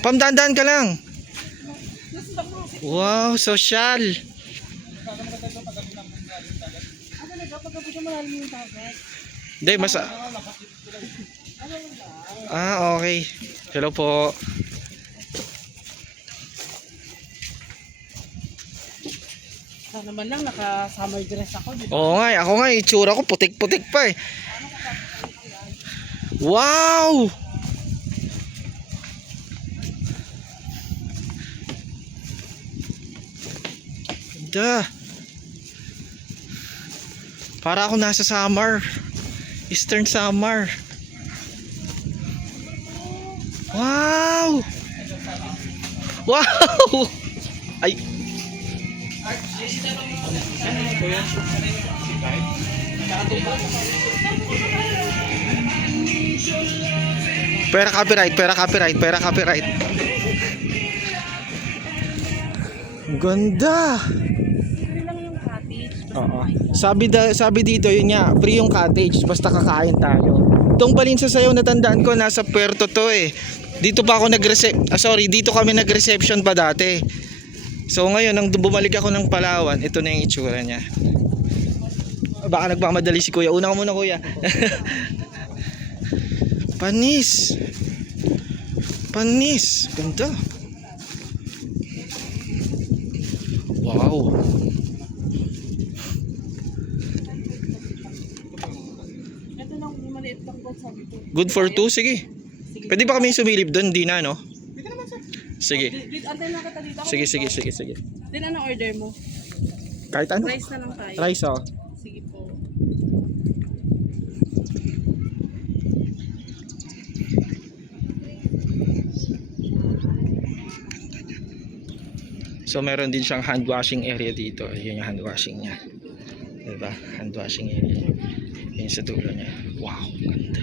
Pamdandaan ka lang. Wow, social. Hindi, okay. Hello po. Sana man lang naka-summer dress ako, di ba? Oo nga, ako nga, itsura ko putik-putik pa eh. Wow! Ganda. Para ako nasa summer. Eastern summer. Wow! Wow! Ay. Pera copyright. Ganda. Free lang yung cottage. Oo. Sabi dito yun nga, free yung cottage basta kakain tayo. Itong Balinsa Sayaw natandaan ko nasa Puerto to eh. Dito pa ako dito kami nag-reception pa dati. So ngayon nang bumalik ako ng Palawan, ito na yung itsura niya. Baka nagmamadali si Kuya. Una ka muna, Kuya. Panis. Ganda. Wow. Ito lang, yung maliit lang po sabi ko. Good for two, sige. Pwede ba kami sumilip doon? Di na, no? Sige. Antay na kita dito. Sige. Din ano order mo? Kahit ano? Rice na lang tayo. Rice, oh. Sige po. So meron din siyang hand washing area dito. Ayun yung hand washing niya. Diba? Hand washing area. Yun sa dulo niya. Wow, ganda.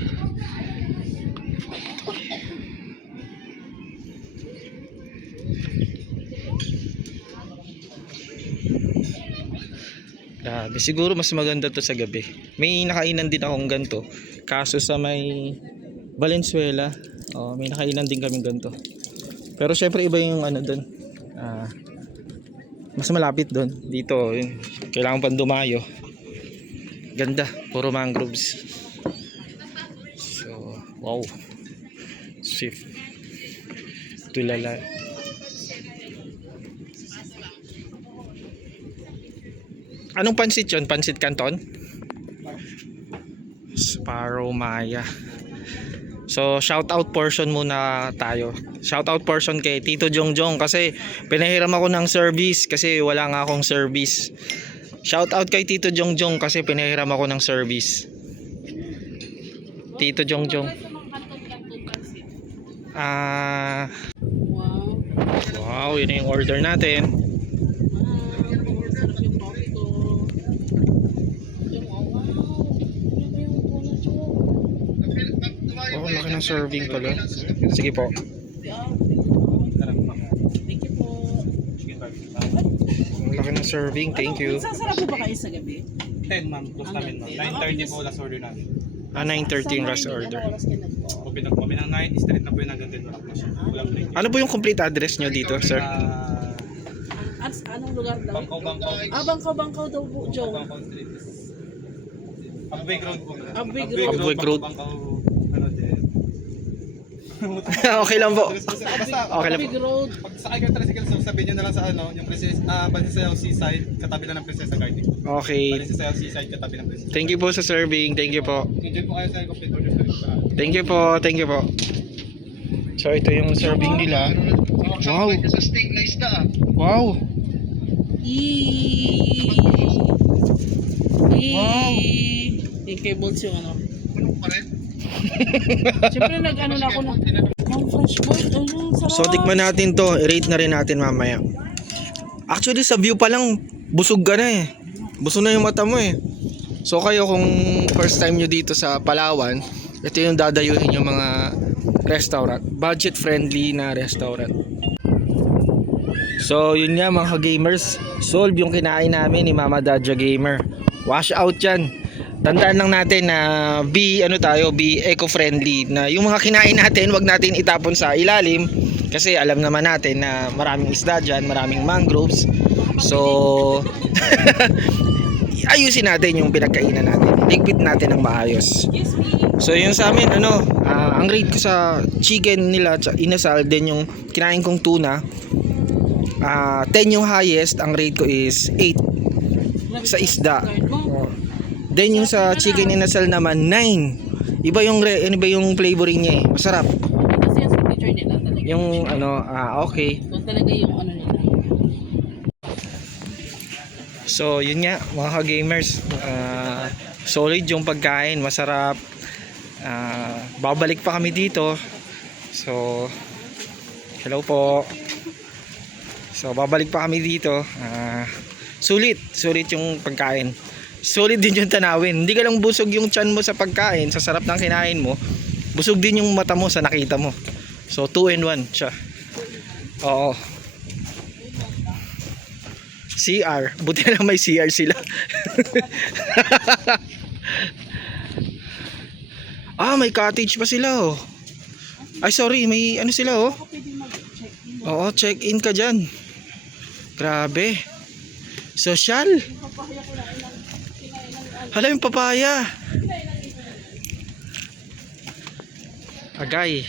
Grabe, siguro mas maganda to sa gabi. May nakainan din akong ganito. Kaso sa may Valenzuela, may nakainan din kaming ganito. Pero syempre iba yung ano doon. Mas malapit doon. Dito, yun, kailangan pang dumayo. Ganda, puro mangroves. So, wow. Swift. Tulala. Anong pansit yun? Pansit Canton? Sparrow Maya. So shout out portion muna tayo. Shout out portion kay Tito Jongjong kasi pinahiram ako ng service kasi wala nga akong service. Shout out kay Tito Jongjong kasi pinahiram ako ng service. Tito Jongjong. Wow. Wow, yun yung order natin. Sarap yung coffee ko. Oh, laki ng serving pala. Sige po. Thank you po. Laki ng serving, thank you. Sasarap po ba kayo sa gabi? 10 ma'am, close namin ma'am. 9:30 po last order namin. 9:30 yung last order. Anong oras ka nagpo? Open up kami ng 9, straight na po yung hanggang 10 po siya. Walang break. Ano po yung complete address nyo dito, sir? Anong lugar daw? Bangkaw. Bangkaw daw po, Joe. Bangkaw Street. Abweg Road po. Abweg Road. Abweg Road. Bangkaw, ano din. Okay lang po. Basta, Okay lang po. Abweg Road. pag sakay kayo tricycle, so sabihin nyo na lang sa ano, yung Balinsayaw Seaside, katabi lang ng Princesa Garden. Okay. Balinsayaw Seaside, katabi ng Princesa. Thank you po sa serving. Thank you po. Enjoy po kayo sa complete order service. Thank you po. Thank you po. So ito yung serving nila. Wow. Wow. Wow. Yung cables yung ano. Siyempre nag-ano na ako ng fresh boy. Ayun, sarap. So tikman natin to. I-rate na rin natin mamaya. Actually sa view pa lang busog ka na eh. Busog na yung mata mo eh. So kayo kung first time nyo dito sa Palawan, ito yung dadayuhin yung mga restaurant. Budget friendly na restaurant. So yun nga mga gamers, solve yung kinain namin ni Mama Dadja Gamer. Wash out yan. Tandaan lang natin na be eco-friendly, na yung mga kinain natin wag natin itapon sa ilalim Kasi alam naman natin na maraming isda dyan, maraming mangroves. So, ayusin natin yung pinagkainan natin. Ligpit natin ng maayos. Excuse me. So yung sa amin ang rate ko sa chicken nila inasal, din yung kinain kong tuna, 10 yung highest, ang rate ko is 8 sa isda. Then yung sa chicken inasal naman 9. Iba yung flavoring niya eh. Masarap. Kasi yung signature nila talaga. Yung okay. Ito talaga yung ano nila. So yun nga mga ka-gamers, solid yung pagkain, masarap. Babalik pa kami dito. So hello po. So babalik pa kami dito. Sulit yung pagkain. Sulit din yung tanawin. Hindi ka lang busog yung tiyan mo sa pagkain, sa sarap ng kinain mo. Busog din yung mata mo sa nakita mo. So 2 in 1 siya. Oo. CR. Buti na lang may CR sila. May cottage pa sila oh. Ay sorry, may ano sila oh. Oo, check-in ka dyan. Grabe. Social. Hala yung papaya. Agay.